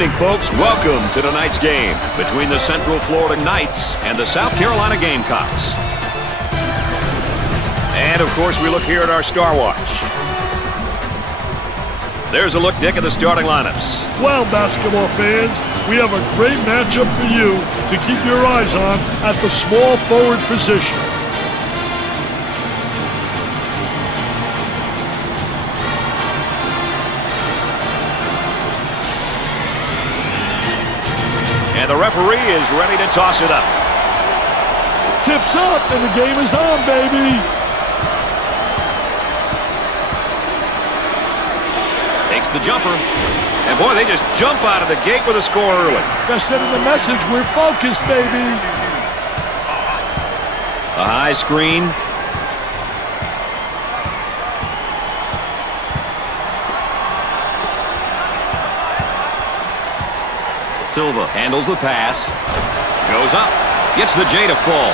evening, folks. Welcome to tonight's game between the Central Florida Knights and the South Carolina Gamecocks. And, of course, we look here at our Star Watch. There's a look, Dick, at the starting lineups. Well, basketball fans, we have a great matchup for you to keep your eyes on at the small forward position. And the referee is ready to toss it up. Tips up, and the game is on, baby. Takes the jumper. And, boy, they just jump out of the gate with a score early. They're sending the message, we're focused, baby. A high screen. Silva handles the pass. Goes up. Gets the J to fall.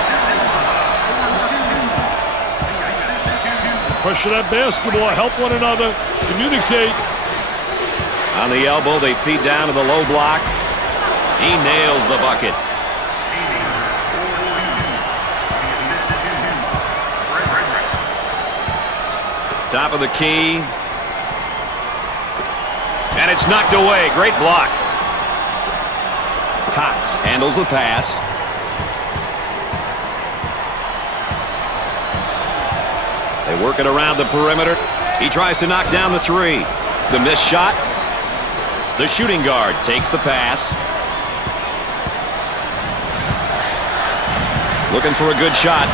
Pressure that basketball. Help one another. Communicate. On the elbow, they feed down to the low block. He nails the bucket. Top of the key. And it's knocked away. Great block. Cox handles the pass. They work it around the perimeter. He tries to knock down the three. The missed shot. The shooting guard takes the pass. Looking for a good shot.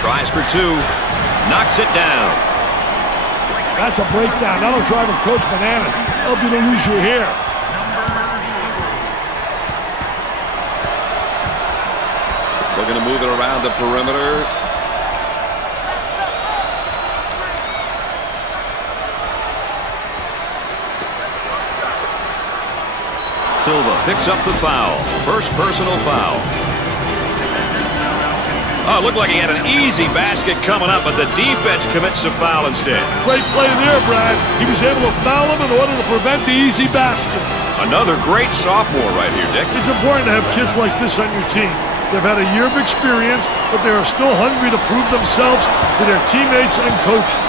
Tries for two. Knocks it down. That's a breakdown. That'll drive a coach bananas. Help you to lose your hair. Looking to move it around the perimeter. Silva picks up the foul. First personal foul. Oh, it looked like he had an easy basket coming up, but the defense commits a foul instead. Great play there, Brad. He was able to foul him in order to prevent the easy basket. Another great sophomore right here, Dick. It's important to have kids like this on your team. They've had a year of experience, but they are still hungry to prove themselves to their teammates and coaches.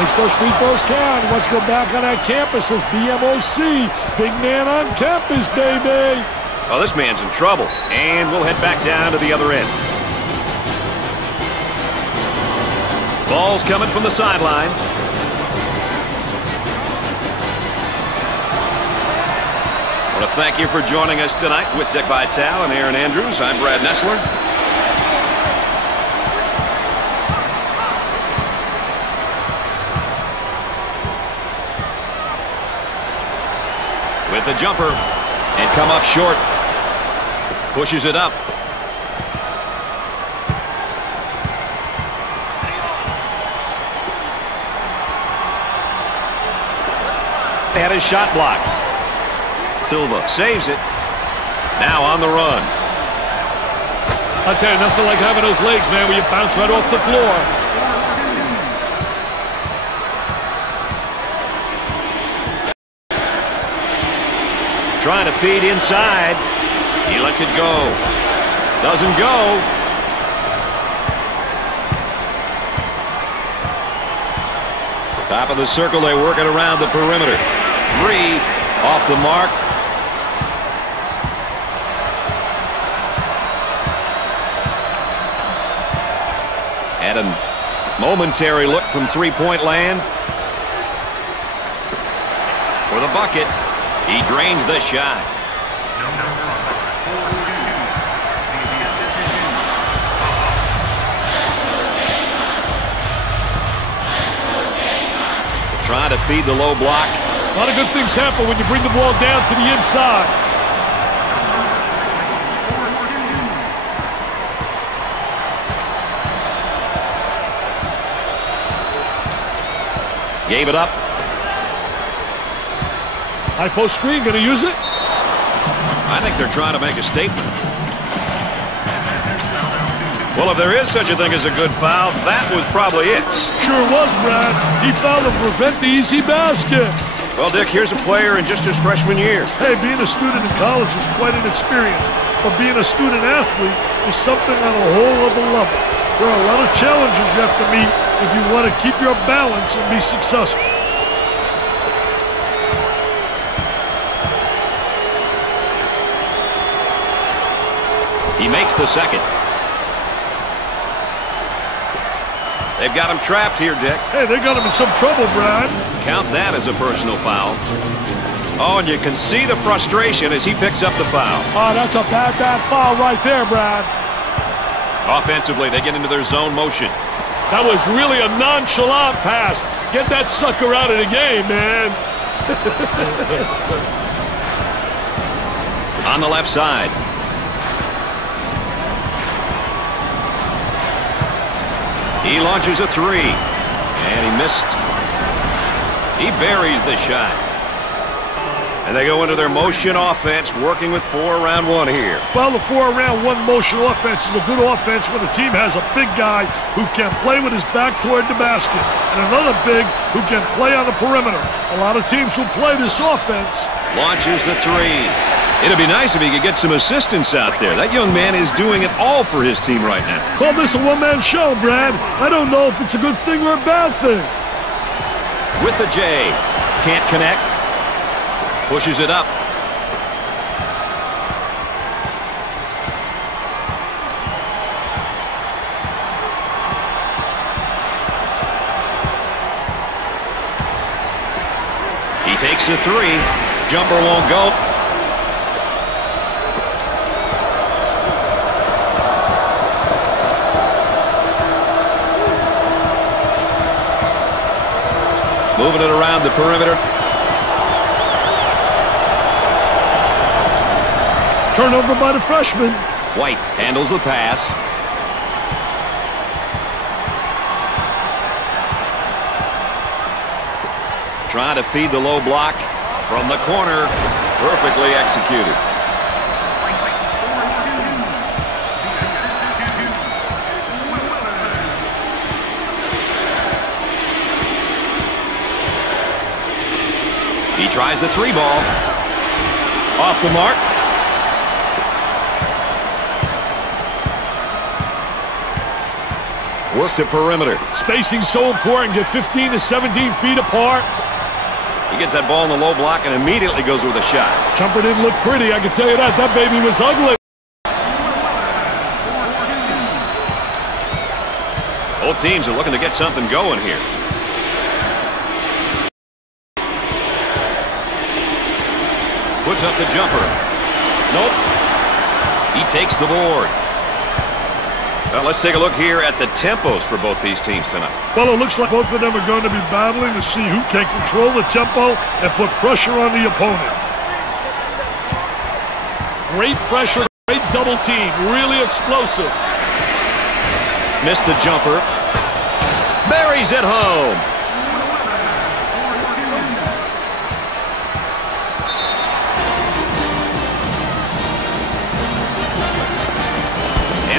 Makes those free throws count. Let's go back on that campus as BMOC. Big man on campus, baby. Well, this man's in trouble. And we'll head back down to the other end. Ball's coming from the sideline. I want to thank you for joining us tonight with Dick Vitale and Aaron Andrews. I'm Brad Nessler. With the jumper and come up short. Pushes it up. Had his shot blocked. Silva saves it. Now on the run. I'll tell you, nothing like having those legs, man, where you bounce right off the floor. Trying to feed inside. He lets it go. Doesn't go. Top of the circle, they work it around the perimeter. Three off the mark. Had a momentary look from three-point land. For the bucket. He drains the shot. Trying to feed the low block. A lot of good things happen when you bring the ball down to the inside. Gave it up. High post screen, going to use it? I think they're trying to make a statement. Well, if there is such a thing as a good foul, that was probably it. Sure was, Brad. He fouled to prevent the easy basket. Well, Dick, here's a player in just his freshman year. Hey, being a student in college is quite an experience, but being a student athlete is something on a whole other level. There are a lot of challenges you have to meet if you want to keep your balance and be successful. He makes the second. They've got him trapped here, Dick. Hey, they got him in some trouble, Brad. Count that as a personal foul. Oh, and you can see the frustration as he picks up the foul. Oh, that's a bad foul right there, Brad. Offensively, they get into their zone motion. That was really a nonchalant pass. Get that sucker out of the game, man. On the left side. He launches a three, and he missed. He buries the shot. And they go into their motion offense, working with 4 around 1 here. Well, the 4 around 1 motion offense is a good offense when the team has a big guy who can play with his back toward the basket, and another big who can play on the perimeter. A lot of teams will play this offense. Launches the three. It'd be nice if he could get some assistance out there. That young man is doing it all for his team right now. Call this a one-man show, Brad. I don't know if it's a good thing or a bad thing. With the J. Can't connect. Pushes it up. He takes the three. Jumper won't go. Moving it around the perimeter. Turnover by the freshman. White handles the pass. Trying to feed the low block from the corner. Perfectly executed. He tries the 3 ball. Off the mark. Work the perimeter. Spacing so important. Get 15 to 17 feet apart. He gets that ball in the low block and immediately goes with a shot. Jumper didn't look pretty, I can tell you that. That baby was ugly. Both teams are looking to get something going here. Puts up the jumper. Nope. He takes the board. Well, let's take a look here at the tempos for both these teams tonight. Well, it looks like both of them are going to be battling to see who can control the tempo and put pressure on the opponent. Great pressure, great double team, really explosive. Missed the jumper. Buries it home.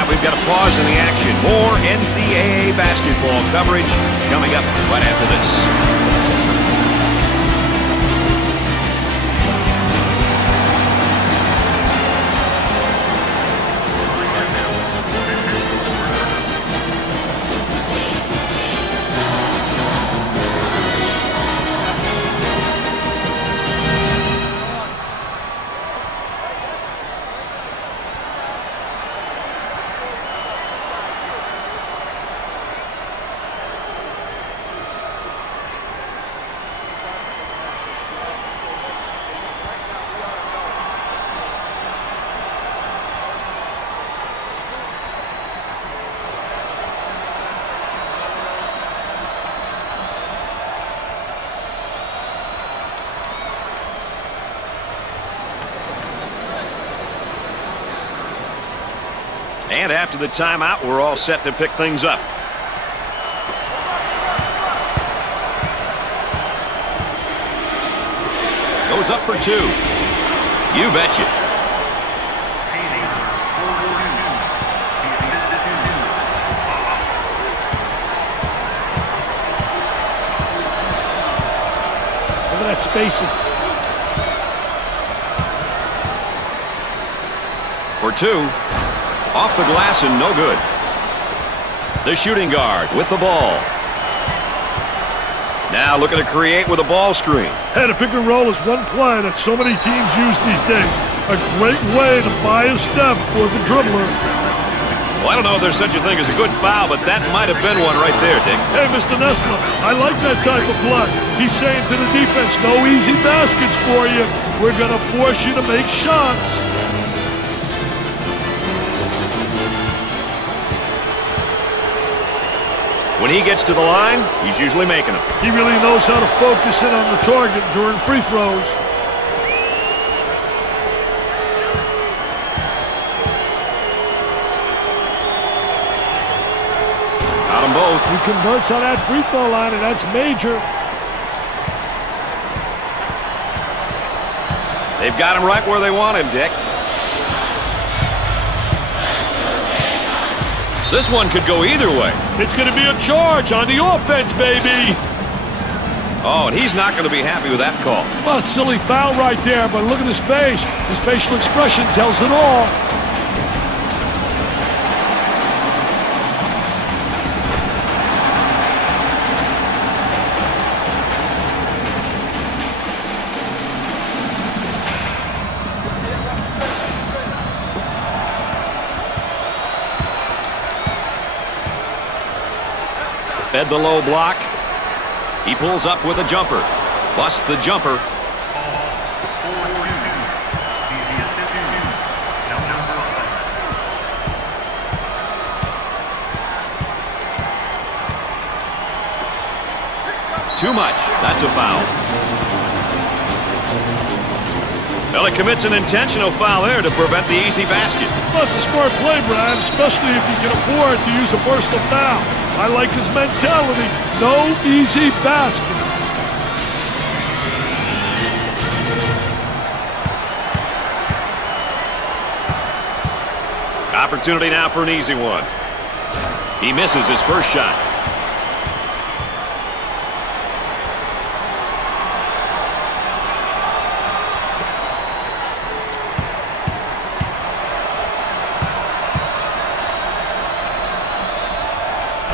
We've got a pause in the action. More NCAA basketball coverage coming up right after this. And after the timeout, we're all set to pick things up. Goes up for 2. You betcha. spacing. For two. Off the glass and no good. The shooting guard with the ball. Now looking to create with a ball screen. Hey, the pick and roll is one play that so many teams use these days. A great way to buy a step for the dribbler. Well, I don't know if there's such a thing as a good foul, but that might have been one right there, Dick. Hey, Mr. Nessler, I like that type of play. He's saying to the defense, no easy baskets for you. We're going to force you to make shots. When he gets to the line, he's usually making them. He really knows how to focus in on the target during free throws. Got them both. He converts on that free throw line, and that's major. They've got him right where they want him, Dick. This one could go either way. It's going to be a charge on the offense, baby. Oh, and he's not going to be happy with that call. Well, it's a silly foul right there, but look at his face. His facial expression tells it all. Fed the low block. He pulls up with a jumper. Busts the jumper. Too much. That's a foul. Well, he commits an intentional foul there to prevent the easy basket. Well, it's a smart play, Brad, especially if you can afford to use a personal foul. I like his mentality. No easy basket. Opportunity now for an easy one. He misses his first shot.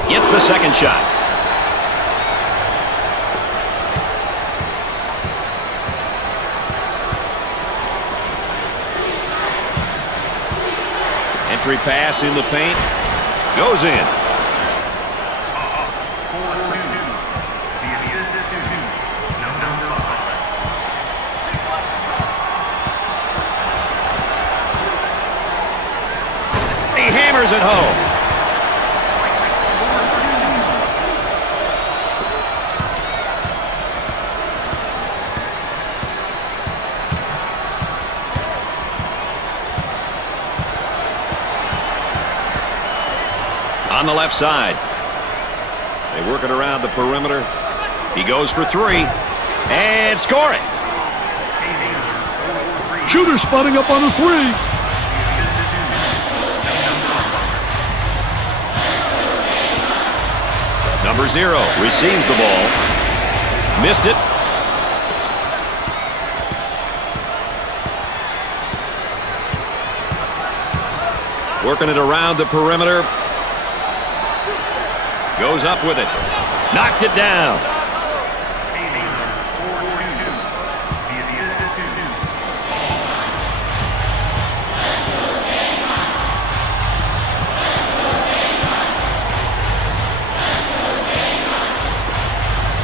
Gets the second shot. Entry pass in the paint. Goes in. He hammers it home. On the left side. They work it around the perimeter. He goes for three. And score it. Shooter spotting up on the three. Number 0 receives the ball. Missed it. Working it around the perimeter. Goes up with it. Knocked it down.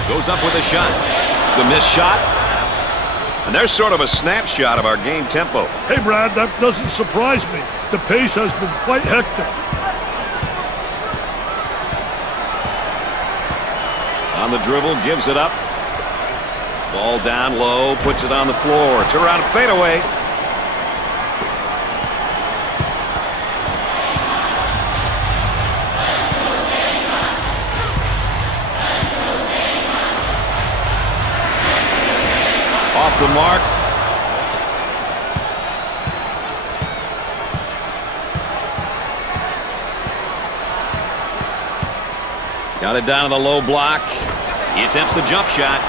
Goes up with a shot. The missed shot. And there's sort of a snapshot of our game tempo. Hey, Brad, that doesn't surprise me. The pace has been quite hectic. On the dribble, gives it up. Ball down low, puts it on the floor. Turn around, fadeaway. Off the mark. Got it down to the low block. He attempts the jump shot.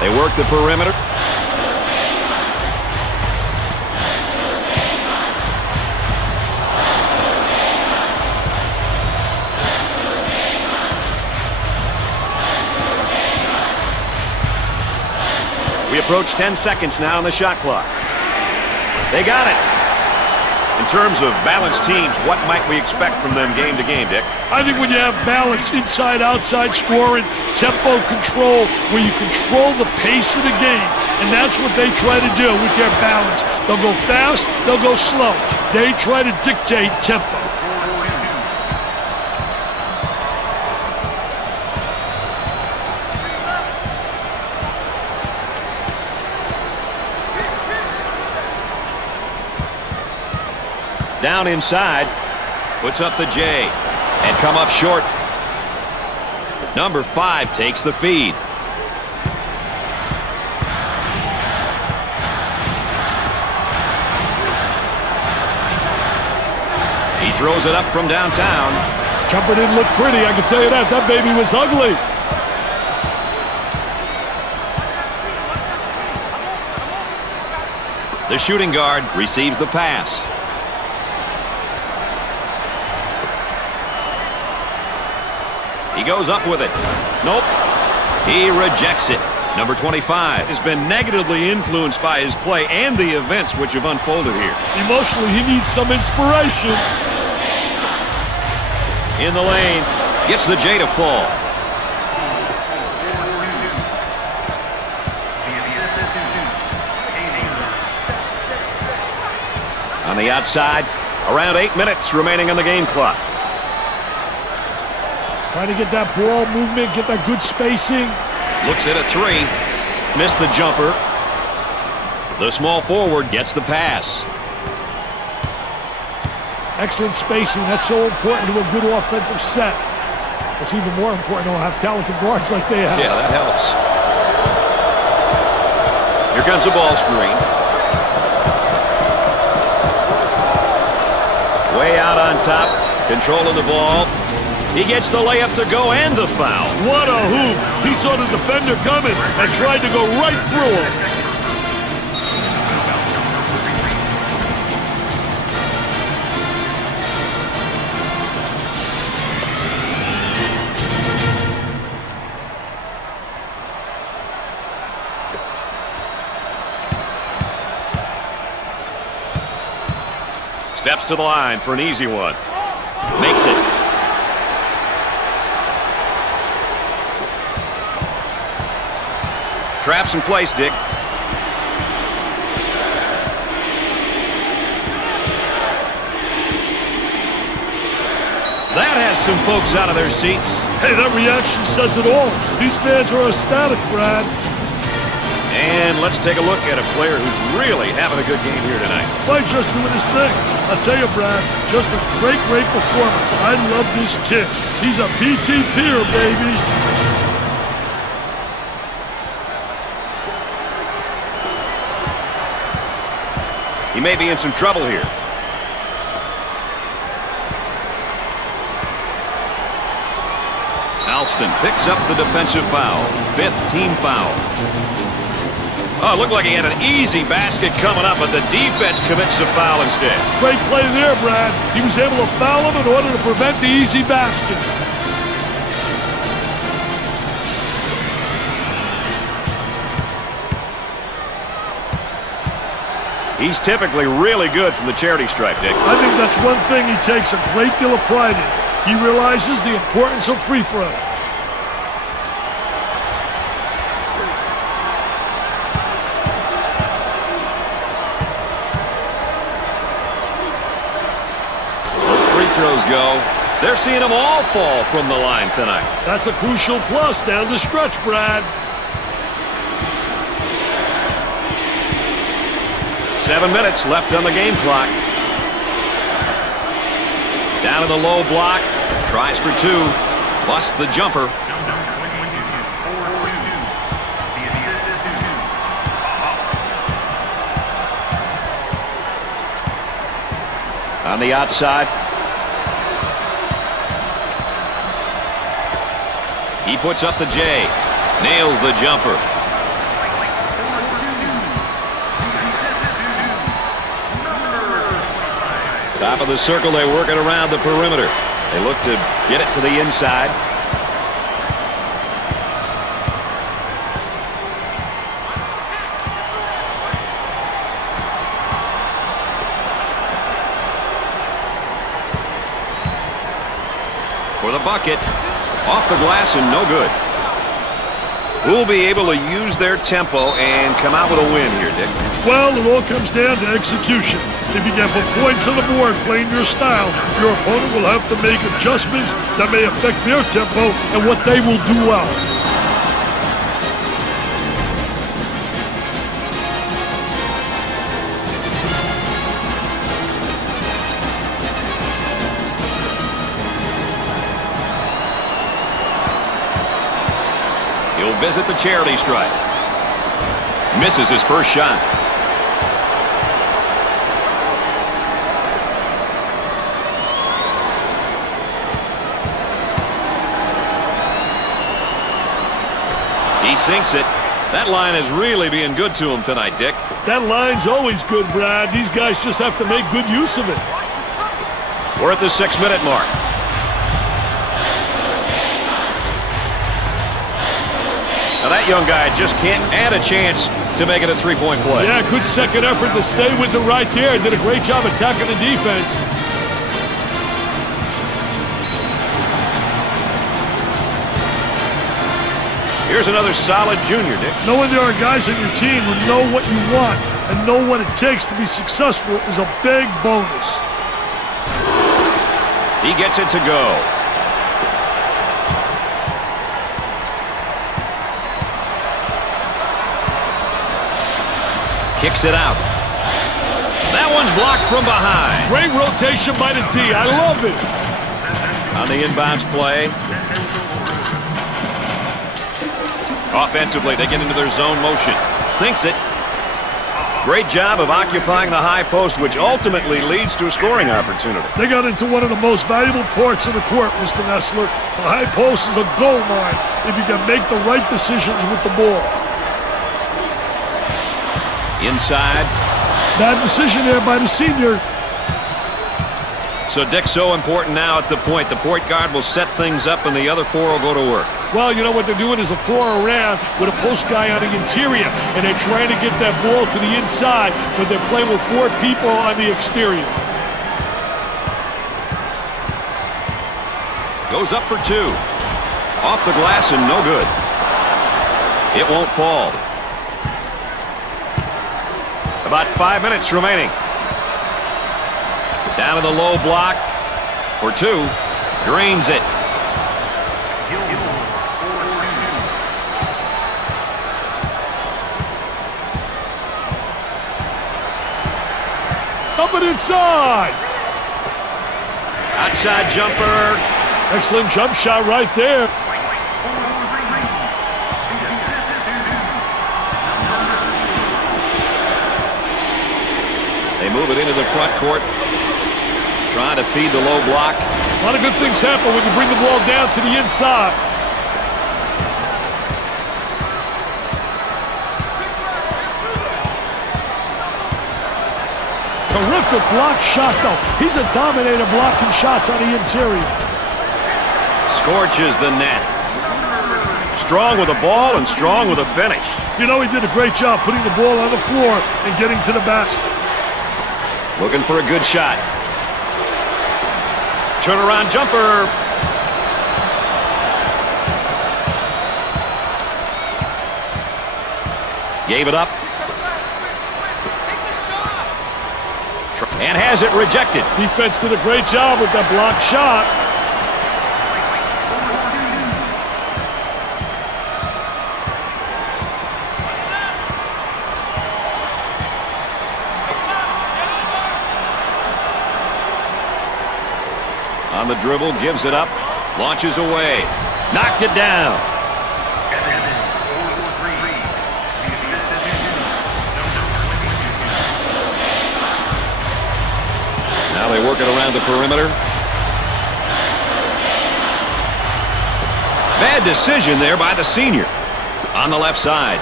They work the perimeter. We approach 10 seconds now on the shot clock. They got it. In terms of balanced teams, what might we expect from them game to game, Dick? I think when you have balance, inside, outside scoring, tempo control, where you control the pace of the game, and that's what they try to do with their balance. They'll go fast, they'll go slow. They try to dictate tempo. Down inside, puts up the J, and come up short. Number 5 takes the feed. He throws it up from downtown. Jumper didn't look pretty, I can tell you that. That baby was ugly. The shooting guard receives the pass. He goes up with it. Nope. He rejects it. Number 25 has been negatively influenced by his play and the events which have unfolded here. Emotionally, he needs some inspiration. In the lane. Gets the J to fall. On the outside, around 8 minutes remaining on the game clock. Trying to get that ball movement, get that good spacing. Looks at a 3. Missed the jumper. The small forward gets the pass. Excellent spacing. That's so important to a good offensive set. It's even more important to have talented guards like they have. Yeah, that helps. Here comes the ball screen. Way out on top. Controlling the ball. He gets the layup to go and the foul. What a hoop. He saw the defender coming and tried to go right through him. Steps to the line for an easy one. Makes it. Traps in place, Dick. That has some folks out of their seats. Hey, that reaction says it all. These fans are ecstatic, Brad. And let's take a look at a player who's really having a good game here tonight. Clay's just doing his thing. I'll tell you, Brad, just a great, great performance. I love this kid. He's a PT peer, baby. He may be in some trouble here. Alston picks up the defensive foul. 5th team foul. Oh, it looked like he had an easy basket coming up, but the defense commits a foul instead. Great play there, Brad. He was able to foul him in order to prevent the easy basket. He's typically really good from the charity stripe, Dick. I think that's one thing he takes a great deal of pride in. He realizes the importance of free throws. Throws go. They're seeing them all fall from the line tonight. That's a crucial plus down the stretch, Brad. 7 minutes left on the game clock. Down in the low block. Tries for 2. Busts the jumper. On the outside. He puts up the J. Nails the jumper. Top of the circle, they work it around the perimeter. They look to get it to the inside. For the bucket. Off the glass and no good. Who'll be able to use their tempo and come out with a win here, Dick? Well, it all comes down to execution. If you get the points on the board playing your style, your opponent will have to make adjustments that may affect their tempo and what they will do well. He'll visit the charity stripe. Misses his first shot. He sinks it. That line is really being good to him tonight, Dick. That line's always good, Brad. These guys just have to make good use of it. We're at the 6-minute mark. Now that young guy just can't add a chance to make it a three-point play. Yeah, good second effort to stay with it right there. Did a great job attacking the defense. Here's another solid junior, Dick. Knowing there are guys on your team who know what you want and know what it takes to be successful is a big bonus. He gets it to go. Kicks it out. That one's blocked from behind. Great rotation by the D. I love it. On the inbounds play. Offensively, they get into their zone motion. Sinks it. Great job of occupying the high post, which ultimately leads to a scoring opportunity. They got into one of the most valuable parts of the court, Mr. Nessler. The high post is a gold mine if you can make the right decisions with the ball. Inside. Bad decision there by the senior. So Dick, so important now at the point. The point guard will set things up and the other four will go to work. Well, you know what they're doing is a 4-around with a post guy on the interior, and they're trying to get that ball to the inside, but they're playing with 4 people on the exterior. Goes up for 2. Off the glass and no good. It won't fall. About 5 minutes remaining. Down to the low block for 2. Drains it. Up and inside. Outside jumper. Excellent jump shot right there. They move it into the front court. Trying to feed the low block. A lot of good things happen when you bring the ball down to the inside. Terrific block shot, though. He's a dominator blocking shots on the interior. Scorches the net. Strong with the ball and strong with a finish. You know, he did a great job putting the ball on the floor and getting to the basket. Looking for a good shot. Turnaround jumper. Gave it up. And has it rejected. Defense did a great job with that blocked shot. On the dribble, gives it up, launches away, knocked it down. Now they work it around the perimeter. Bad decision there by the senior on the left side.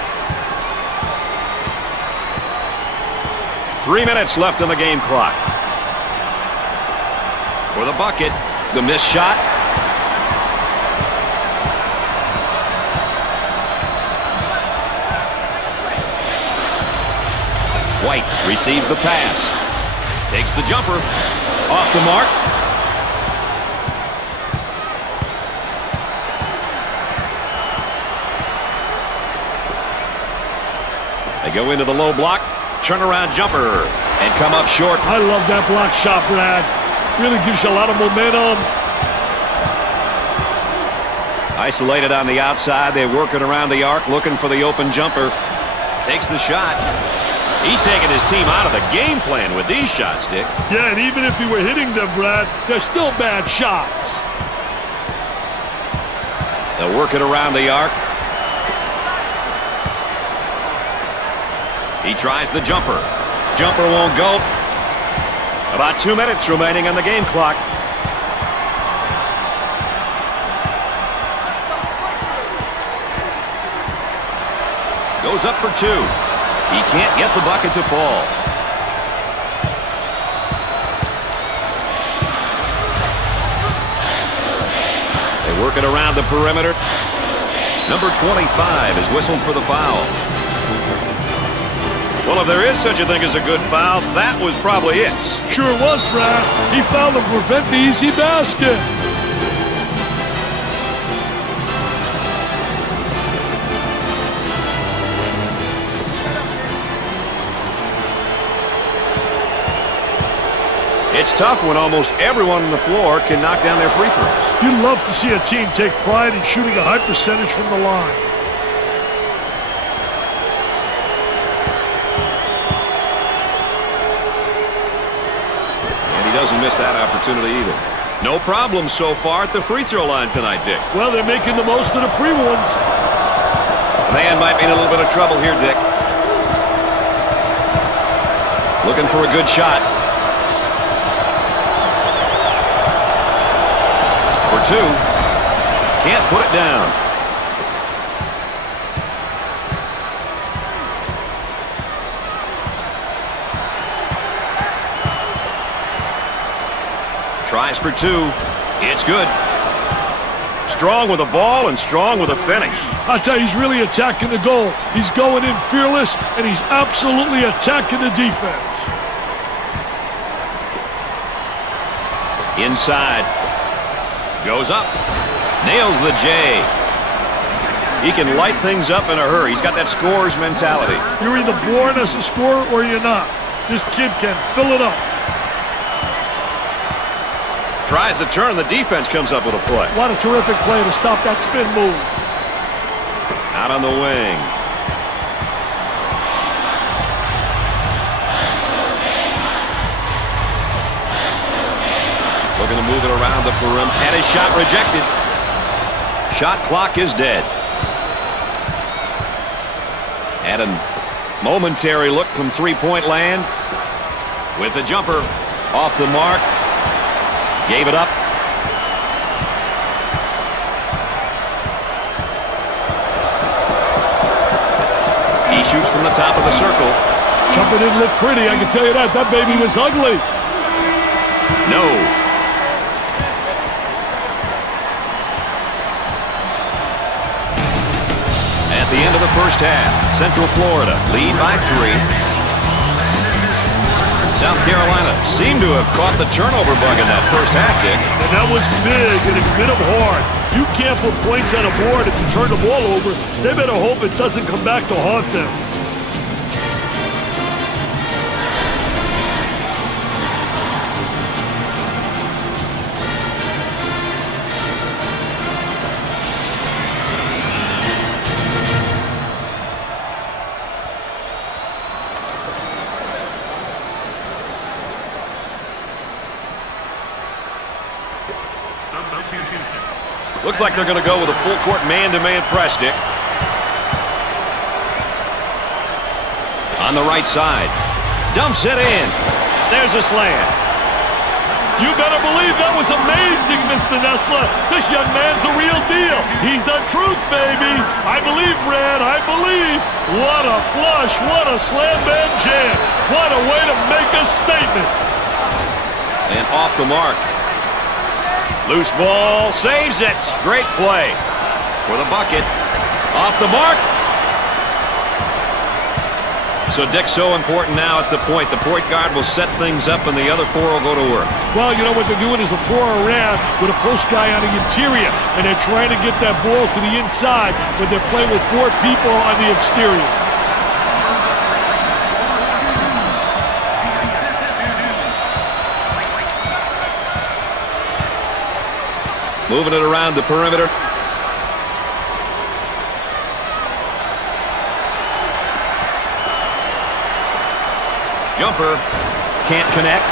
3 minutes left on the game clock. For the bucket. The missed shot. White receives the pass. Takes the jumper. Off the mark. They go into the low block. Turnaround jumper. And come up short. I love that block shot, Brad. Really gives you a lot of momentum. Isolated on the outside. They work it around the arc, looking for the open jumper. Takes the shot. He's taking his team out of the game plan with these shots, Dick. Yeah, and even if he were hitting them, Brad, they're still bad shots. They'll work it around the arc. He tries the jumper. Jumper won't go. About 2 minutes remaining on the game clock. Goes up for 2. He can't get the bucket to fall. They work it around the perimeter. Number 25 is whistled for the foul. Well, if there is such a thing as a good foul, that was probably it. Sure was, Brad. He fouled to prevent the easy basket. It's tough when almost everyone on the floor can knock down their free throws. You'd love to see a team take pride in shooting a high percentage from the line. Doesn't miss that opportunity either. No problem so far at the free throw line tonight, Dick. Well, they're making the most of the free ones. Man might be in a little bit of trouble here, Dick. Looking for a good shot. For 2. Can't put it down. Tries for 2. It's good. Strong with the ball and strong with a finish. I tell you, he's really attacking the goal. He's going in fearless, and he's absolutely attacking the defense. Inside. Goes up. Nails the J. He can light things up in a hurry. He's got that scorer's mentality. You're either born as a scorer or you're not. This kid can fill it up. Tries to turn. The defense comes up with a play. What a terrific play to stop that spin move. Out on the wing. Looking to move it around the perimeter. And his shot rejected. Shot clock is dead. Had a momentary look from three-point land. With the jumper off the mark. Gave it up. He shoots from the top of the circle. Jumper didn't look pretty, I can tell you that. That baby was ugly. No. At the end of the first half, Central Florida lead by 3. South Carolina seemed to have caught the turnover bug in that first half, Dick. And that was big, and it hit them hard. You can't put points on a board if you turn the ball over. They better hope it doesn't come back to haunt them. Looks like they're going to go with a full-court man-to-man press, Dick. On the right side. Dumps it in. There's a slam. You better believe that was amazing, Mr. Nessler. This young man's the real deal. He's the truth, baby. I believe, Brad. I believe. What a flush. What a slam bam jam. What a way to make a statement. And off the mark. Loose ball, saves it. Great play for the bucket. Off the mark. So, Dick, so important now at the point. The point guard will set things up, and the other four will go to work. Well, you know what they're doing is a four around with a post guy on the interior, and they're trying to get that ball to the inside, but they're playing with four people on the exterior. Moving it around the perimeter. Jumper can't connect.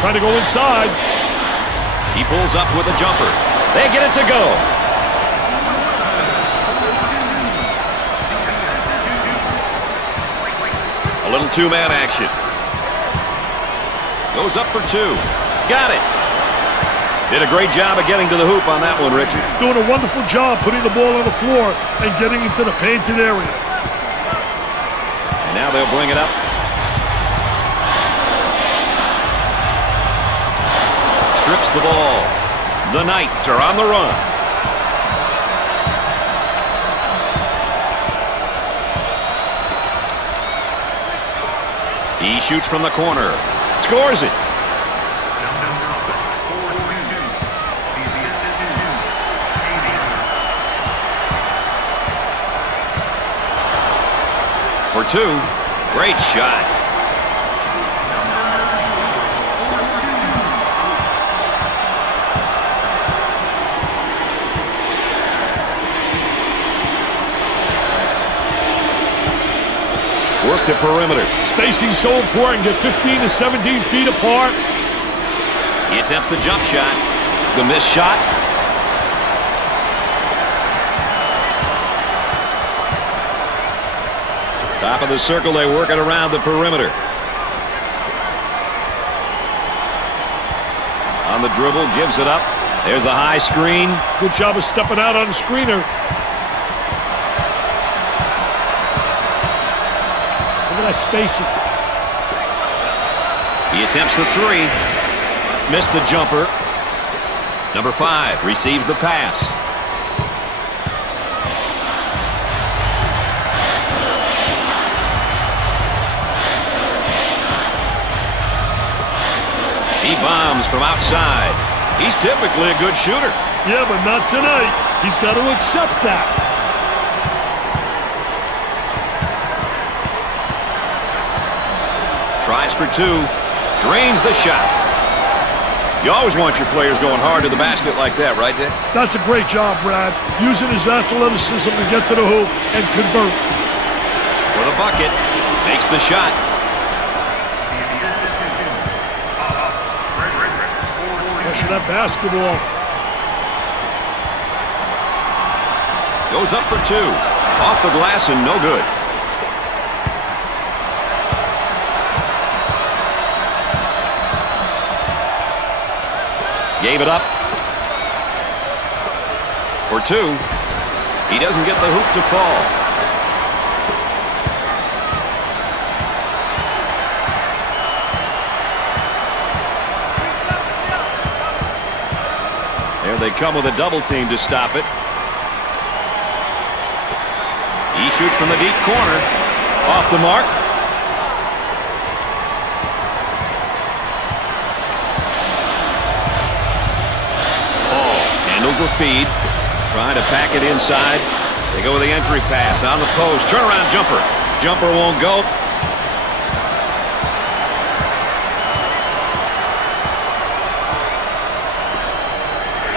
Trying to go inside. He pulls up with a jumper. They get it to go. A little two-man action. Goes up for two. Got it. Did a great job of getting to the hoop on that one, Richard. Doing a wonderful job putting the ball on the floor and getting into the painted area. And now they'll bring it up. Strips the ball. The Knights are on the run. He shoots from the corner. Scores it. For two. Great shot. Work the perimeter. Spacing so important. Get 15 to 17 feet apart. He attempts the jump shot. The missed shot. Top of the circle, they work it around the perimeter. On the dribble, gives it up. There's a high screen. Good job of stepping out on the screener. Look at that spacing. He attempts the three. Missed the jumper. Number 5 receives the pass. He bombs from outside. He's typically a good shooter. Yeah, but not tonight. He's got to accept that. Tries for two. Drains the shot. You always want your players going hard to the basket like that, right, Dick? That's a great job, Brad. Using his athleticism to get to the hoop and convert. For the bucket. Makes the shot. Pressure that basketball. Goes up for two. Off the glass and no good. Gave it up. For two. He doesn't get the hoop to fall. There they come with a double team to stop it. He shoots from the deep corner. Off the mark. Handles the feed. Trying to pack it inside. They go with the entry pass on the post. Turnaround jumper. Jumper won't go.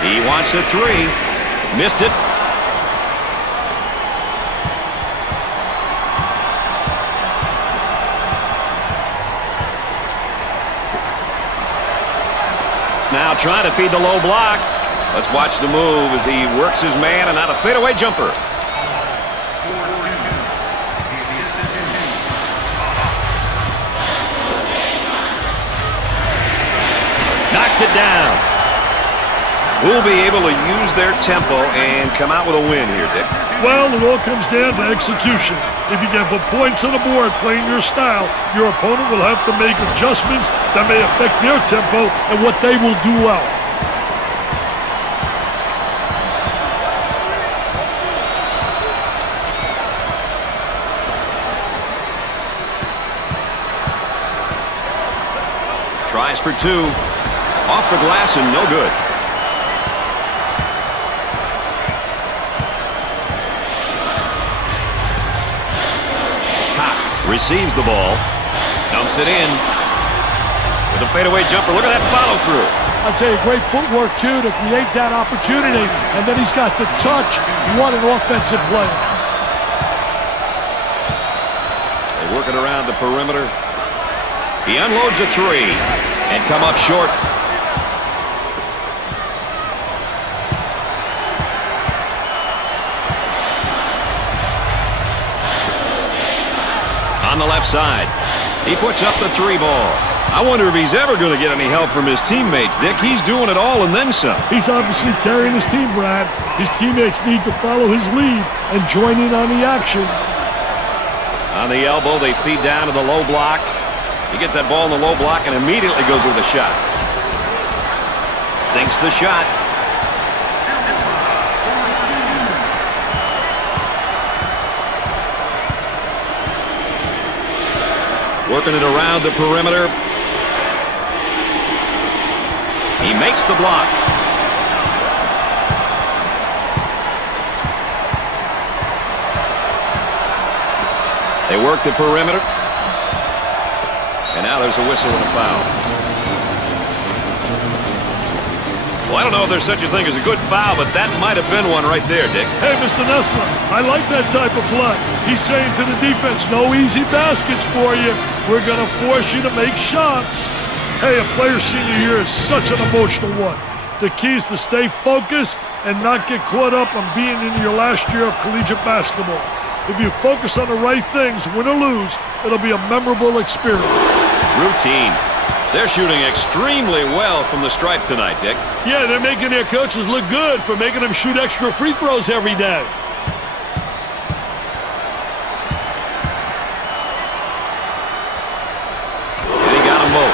He wants a three. Missed it. Now trying to feed the low block. Let's watch the move as he works his man and out a fadeaway jumper. Knocked it down. We'll be able to use their tempo and come out with a win here, Dick. Well, it all comes down to execution. If you can put points on the board playing your style, your opponent will have to make adjustments that may affect their tempo and what they will do well. Tries for two. Off the glass and no good. Receives the ball, dumps it in with a fadeaway jumper. Look at that follow through. I'll tell you, great footwork too to create that opportunity, and then he's got the touch. What an offensive play. They work it around the perimeter. He unloads a three and come up short. On the left side, he puts up the three ball. I wonder if he's ever going to get any help from his teammates, Dick. He's doing it all and then some. He's obviously carrying his team, Brad. His teammates need to follow his lead and join in on the action. On the elbow, they feed down to the low block. He gets that ball in the low block and immediately goes with a shot. Sinks the shot. Working it around the perimeter. He makes the block. They work the perimeter. And now there's a whistle and a foul. Well, I don't know if there's such a thing as a good foul, but that might have been one right there, Dick. Hey, Mr. Nessler, I like that type of play. He's saying to the defense, no easy baskets for you. We're going to force you to make shots. Hey, a player's senior year is such an emotional one. The key is to stay focused and not get caught up on being in your last year of collegiate basketball. If you focus on the right things, win or lose, it'll be a memorable experience. Routine. They're shooting extremely well from the stripe tonight, Dick. Yeah, they're making their coaches look good for making them shoot extra free throws every day. And he got them both.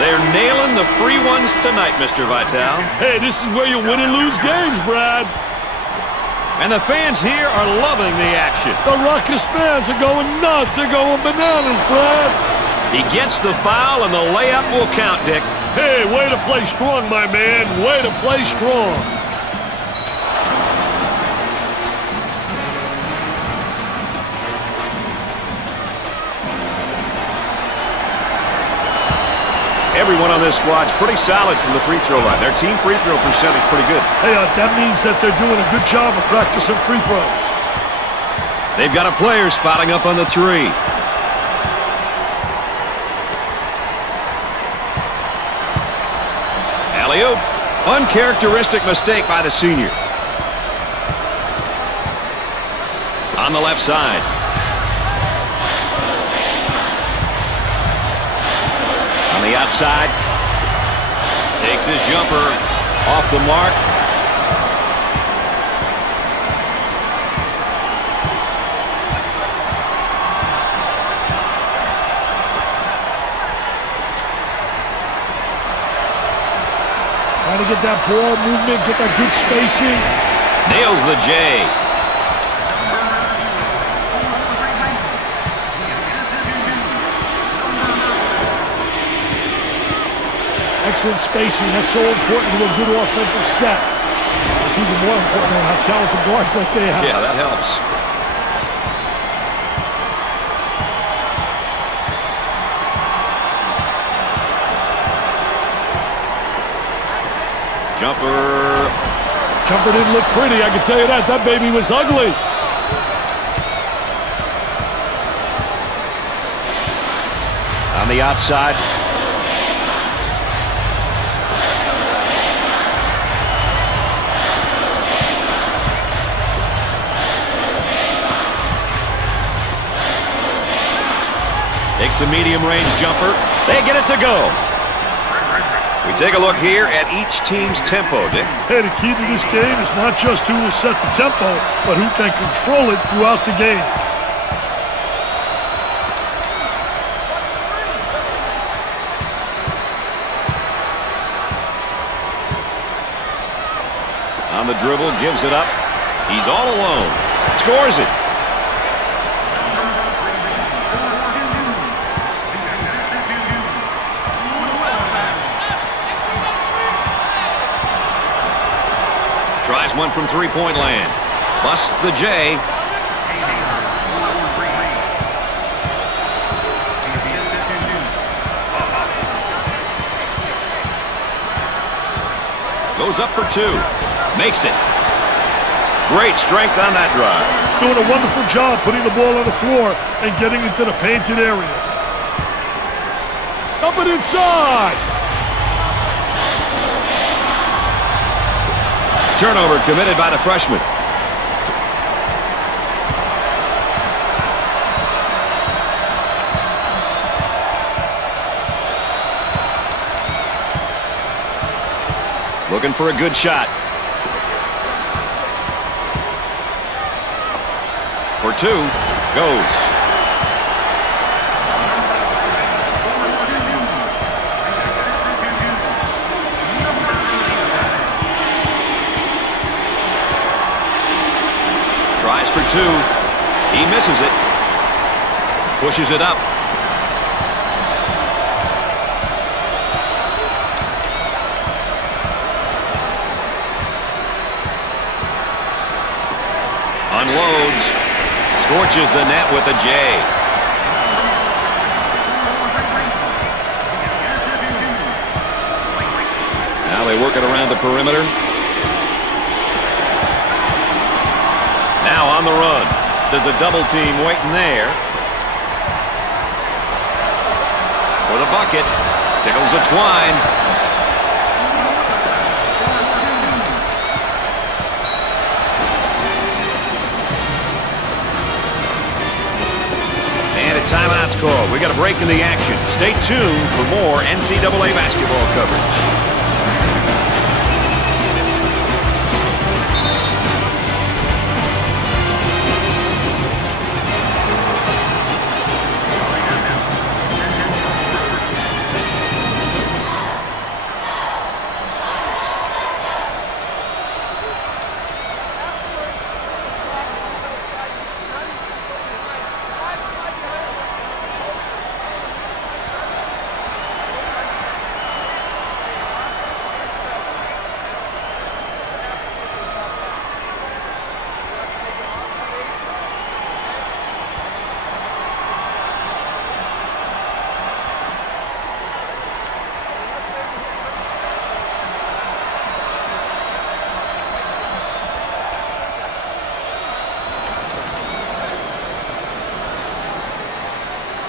They're nailing the free ones tonight, Mr. Vitale. Hey, this is where you win and lose games, Brad. And the fans here are loving the action. The Rutgers fans are going nuts. They're going bananas, Brad. He gets the foul, and the layup will count, Dick. Hey, way to play strong, my man. Way to play strong. Everyone on this squad's pretty solid from the free throw line. Their team free throw percentage pretty good. Hey, that means that they're doing a good job of practicing free throws. They've got a player spotting up on the three. Alley-oop. Uncharacteristic mistake by the senior. On the left side. On the outside. Takes his jumper off the mark. Trying to get that ball movement, get that good spacing. Nails the J. Excellent spacing. That's so important to a good offensive set. It's even more important to have talented guards like they have. Yeah, that helps. Jumper didn't look pretty, I can tell you that. That baby was ugly. On the outside. Takes a medium-range jumper. They get it to go. We take a look here at each team's tempo, Dick. Hey, the key to this game is not just who will set the tempo, but who can control it throughout the game. On the dribble, gives it up. He's all alone. Scores it. Tries one from three-point land. Busts the J. Goes up for two. Makes it. Great strength on that drive. Doing a wonderful job putting the ball on the floor and getting into the painted area. Up and inside. Turnover committed by the freshman. Looking for a good shot. For two, goes. Tries for two. He misses it. Pushes it up. Unloads. Scorches the net with a J. Now they work it around the perimeter. Now on the run. There's a double team waiting there. For the bucket. Tickles a twine. Timeout's called. We got a break in the action. Stay tuned for more NCAA basketball coverage.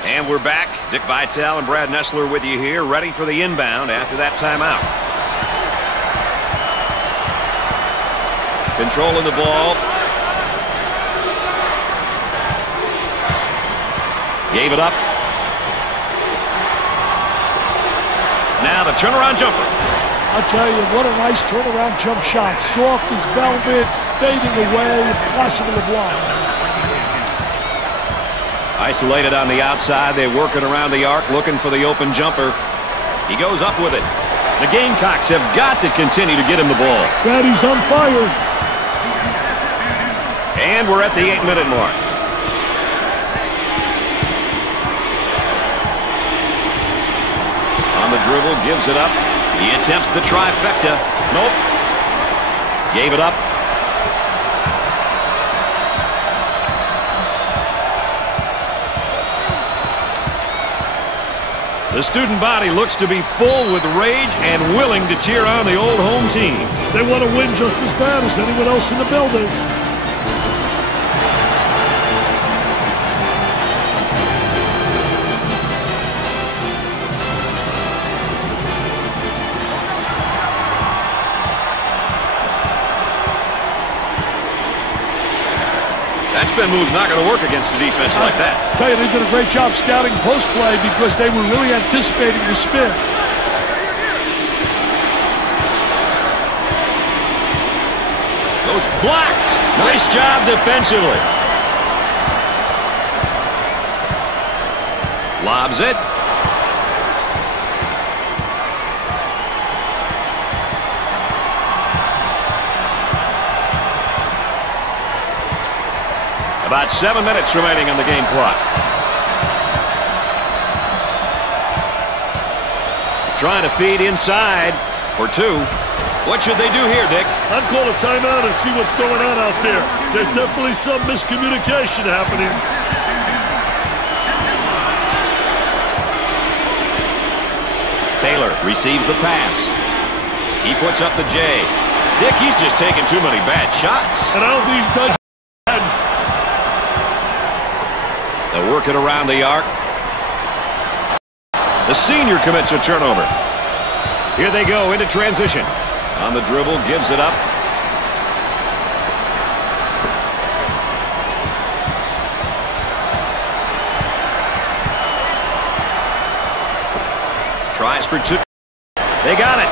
And we're back. Dick Vitale and Brad Nessler with you here, ready for the inbound after that timeout. Controlling the ball. Gave it up. Now the turnaround jumper. I'll tell you, what a nice turnaround jump shot. Soft as velvet, fading away, impossible to block. Isolated on the outside. They work it around the arc, looking for the open jumper. He goes up with it. The Gamecocks have got to continue to get him the ball. Daddy's on fire. And we're at the 8-minute mark. On the dribble, gives it up. He attempts the trifecta. Nope. Gave it up. The student body looks to be full with rage and willing to cheer on the old home team. They want to win just as bad as anyone else in the building. That spin move's not going to work against a defense like that. I tell you, they did a great job scouting post play because they were really anticipating the spin. Goes blocked. Nice job defensively. Lobs it. About 7 minutes remaining on the game clock. Trying to feed inside for 2. What should they do here, Dick? I'd call a timeout and see what's going on out there. There's definitely some miscommunication happening. Taylor receives the pass. He puts up the J. Dick, he's just taking too many bad shots. And I don't think he's done. They'll work it around the arc. The senior commits a turnover. Here they go into transition. On the dribble, gives it up. Tries for 2. They got it.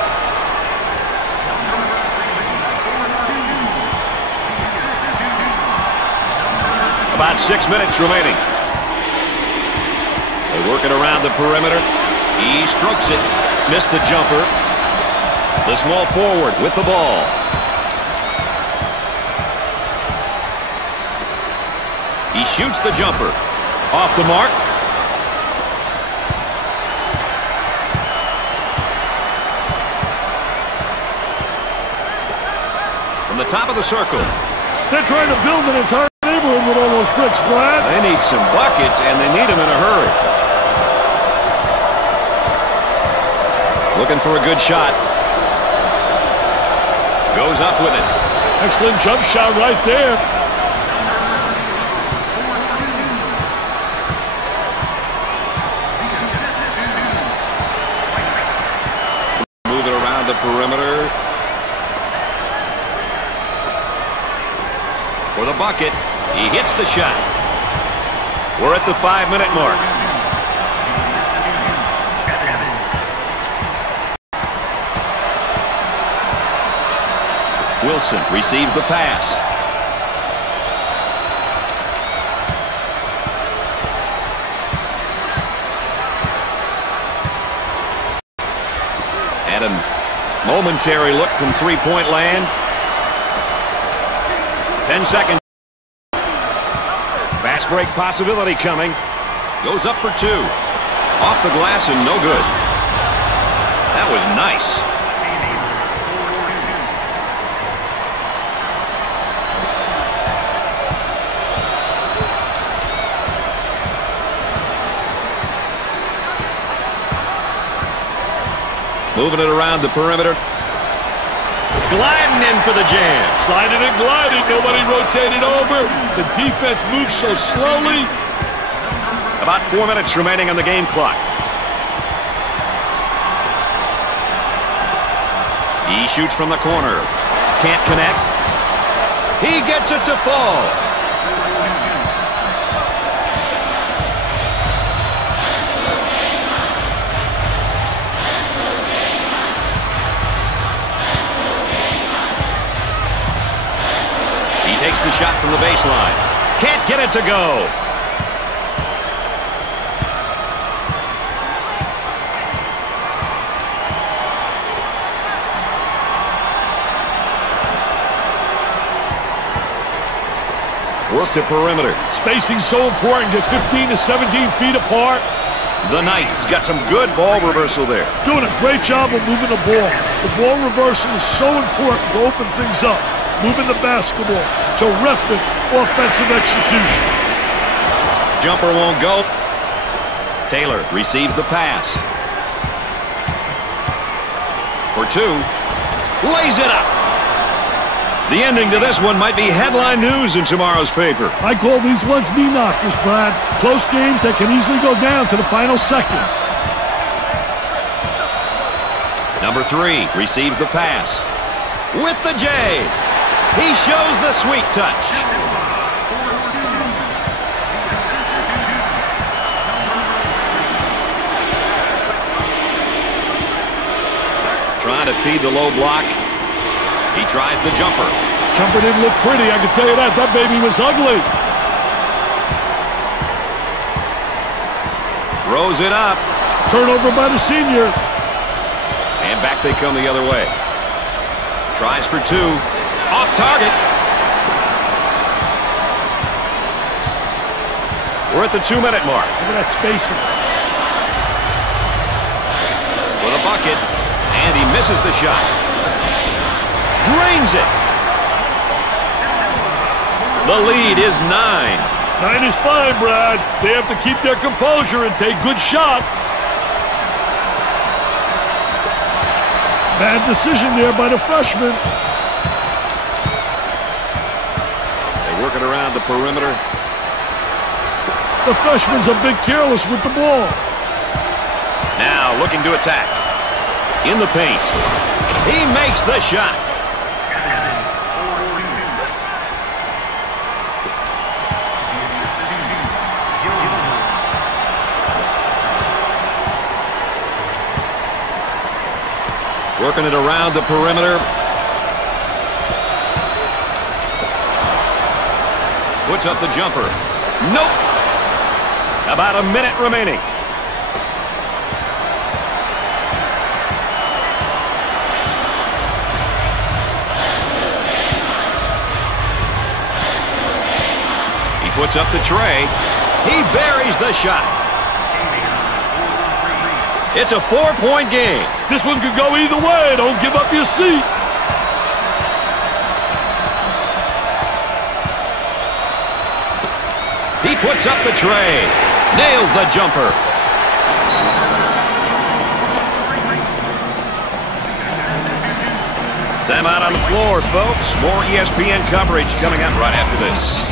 About 6 minutes remaining. They work it around the perimeter. He strokes it. Missed the jumper. The small forward with the ball. He shoots the jumper. Off the mark. From the top of the circle. They're trying to build an entire neighborhood with all those bricks, Brad. They need some buckets, and they need them in a hurry. Looking for a good shot. Goes up with it. Excellent jump shot right there. Move it around the perimeter. For the bucket. He hits the shot. We're at the 5-minute mark. Wilson receives the pass. And a momentary look from three-point land. 10 seconds. Fast break possibility coming. Goes up for 2. Off the glass and no good. That was nice. Moving it around the perimeter. Gliding in for the jam. Sliding and gliding. Nobody rotated over. The defense moves so slowly. About 4 minutes remaining on the game clock. He shoots from the corner. Can't connect. He gets it to fall. Takes the shot from the baseline. Can't get it to go. Work the perimeter. Spacing's so important. Get 15 to 17 feet apart. The Knights got some good ball reversal there. Doing a great job of moving the ball. The ball reversal is so important to open things up. Moving the basketball. Terrific offensive execution. Jumper won't go. Taylor receives the pass. For 2. Lays it up. The ending to this one might be headline news in tomorrow's paper. I call these ones knee knockers, Brad. Close games that can easily go down to the final second. Number 3 receives the pass. With the J. He shows the sweet touch. Trying to feed the low block. He tries the jumper. Jumper didn't look pretty, I can tell you that. That baby was ugly. Throws it up. Turnover by the senior. And back they come the other way. Tries for two. Off target. We're at the 2-minute mark. Look at that spacing. For the bucket. And he misses the shot. Drains it. The lead is 9. 9 is fine, Brad. They have to keep their composure and take good shots. Bad decision there by the freshman. They work it around the perimeter. The freshman's a bit careless with the ball. Now looking to attack. In the paint. He makes the shot. Working it around the perimeter. Puts up the jumper. Nope. About a minute remaining. He puts up the tray. He buries the shot. It's a 4-point game. This one could go either way. Don't give up your seat. He puts up the tray. Nails the jumper. Timeout on the floor, folks. More ESPN coverage coming up right after this.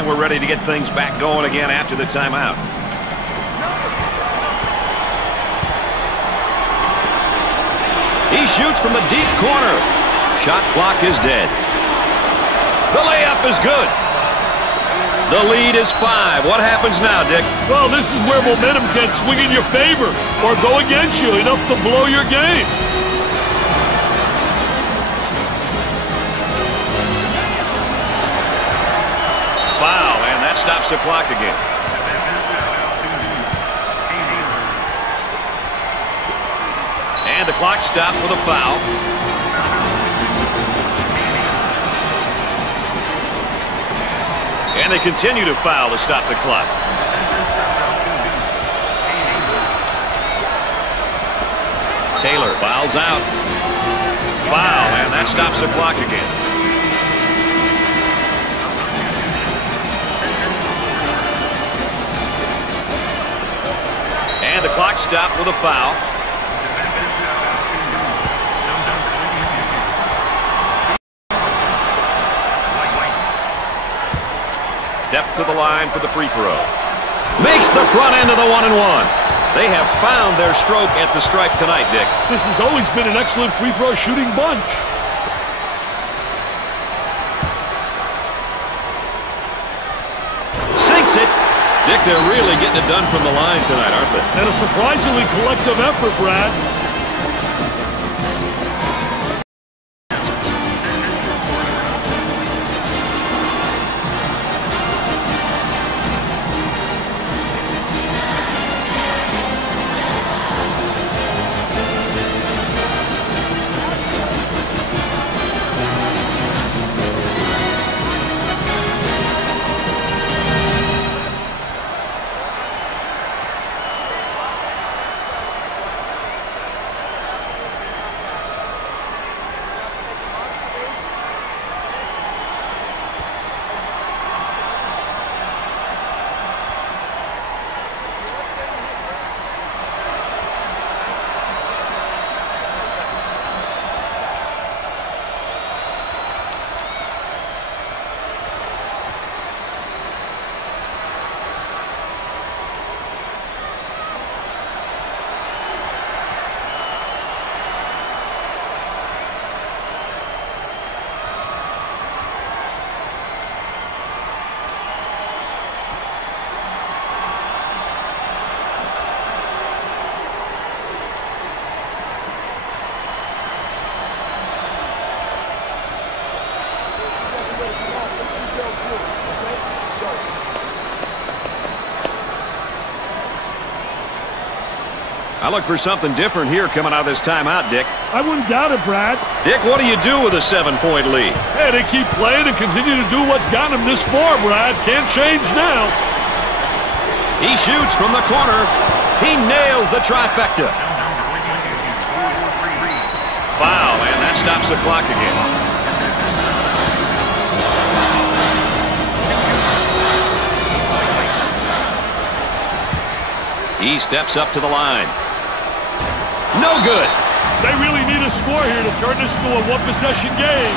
We're ready to get things back going again after the timeout. He shoots from the deep corner. Shot clock is dead. The layup is good. The lead is 5. What happens now, Dick? Well, this is where momentum can swing in your favor or go against you, enough to blow your game. Foul, and that stops the clock again. And the clock stopped with a foul. And they continue to foul to stop the clock. Taylor fouls out. Foul, and that stops the clock again. And the clock stopped with a foul. Steps to the line for the free throw. Makes the front end of the 1-and-1. They have found their stroke at the stripe tonight, Dick. This has always been an excellent free throw shooting bunch. Sinks it. Dick, they're really getting it done from the line tonight, aren't they? And a surprisingly collective effort, Brad. I look for something different here coming out of this timeout, Dick. I wouldn't doubt it, Brad. Dick, what do you do with a 7-point lead? Hey, they keep playing and continue to do what's gotten them this far, Brad. Can't change now. He shoots from the corner. He nails the trifecta. Foul, and that stops the clock again. He steps up to the line. No good. They really need a score here to turn this into a one-possession game.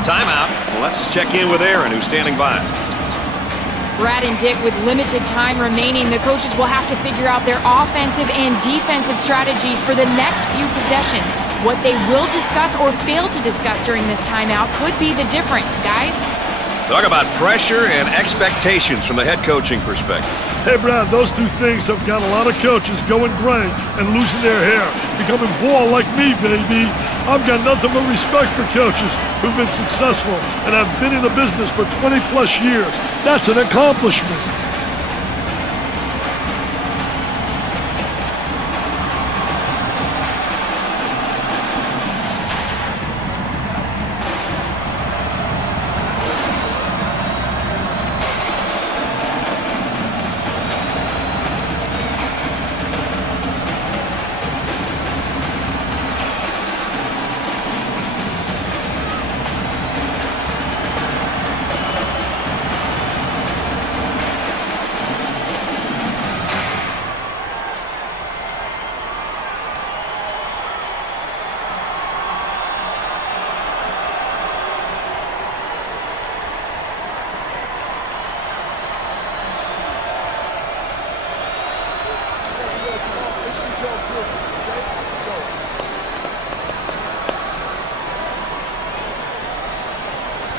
Timeout. Let's check in with Aaron, who's standing by. Brad and Dick, with limited time remaining, the coaches will have to figure out their offensive and defensive strategies for the next few possessions. What they will discuss or fail to discuss during this timeout could be the difference, guys. Talk about pressure and expectations from the head coaching perspective. Hey, Brad, those two things have got a lot of coaches going gray and losing their hair, becoming bald like me, baby. I've got nothing but respect for coaches who've been successful and have been in the business for 20-plus years. That's an accomplishment.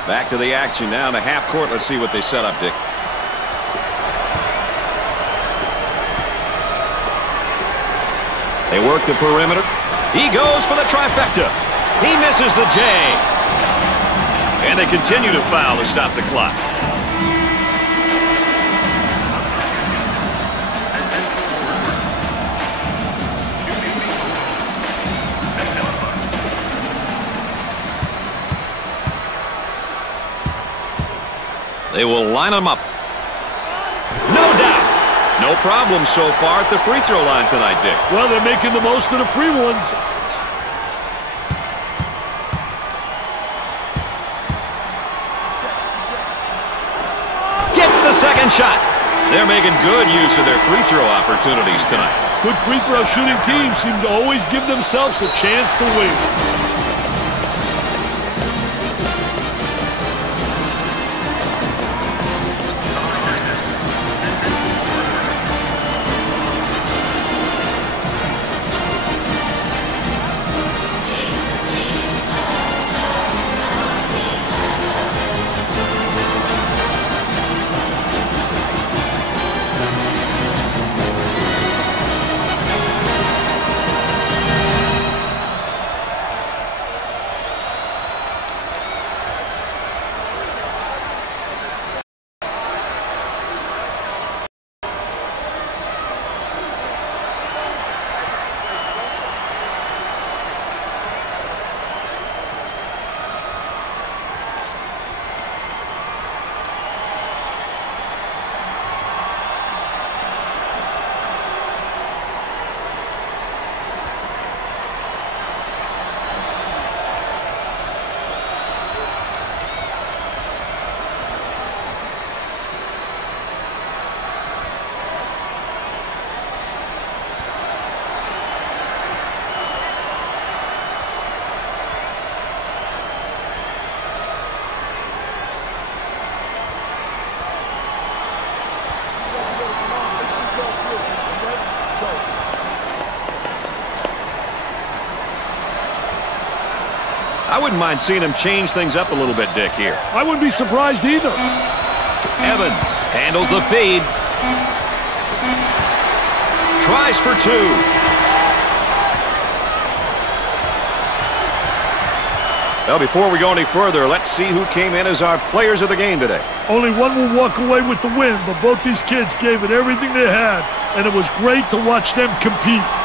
Back to the action now in the half court. Let's see what they set up, Dick. They work the perimeter. He goes for the trifecta. He misses the J. And they continue to foul to stop the clock. They will line them up. No doubt. No problem so far at the free throw line tonight, Dick. Well, they're making the most of the free ones. Gets the second shot. They're making good use of their free throw opportunities tonight. Good free throw shooting teams seem to always give themselves a chance to win. wouldn't mind seeing him change things up a little bit, Dick, here. I wouldn't be surprised either. Evans handles the feed. Tries for 2. Well, before we go any further, let's see who came in as our players of the game today. Only one will walk away with the win, but both these kids gave it everything they had, and it was great to watch them compete.